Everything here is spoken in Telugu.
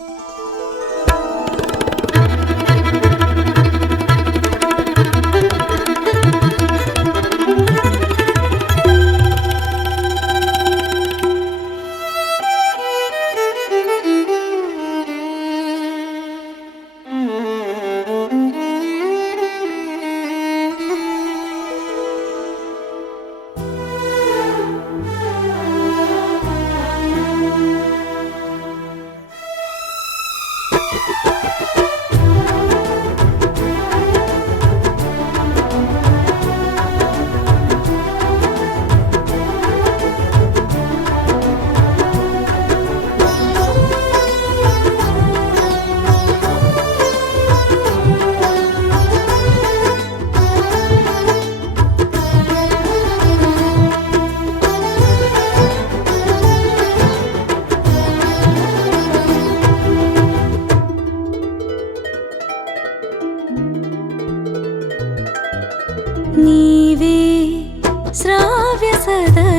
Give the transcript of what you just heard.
Música నీవే శ్రావ్య సదా.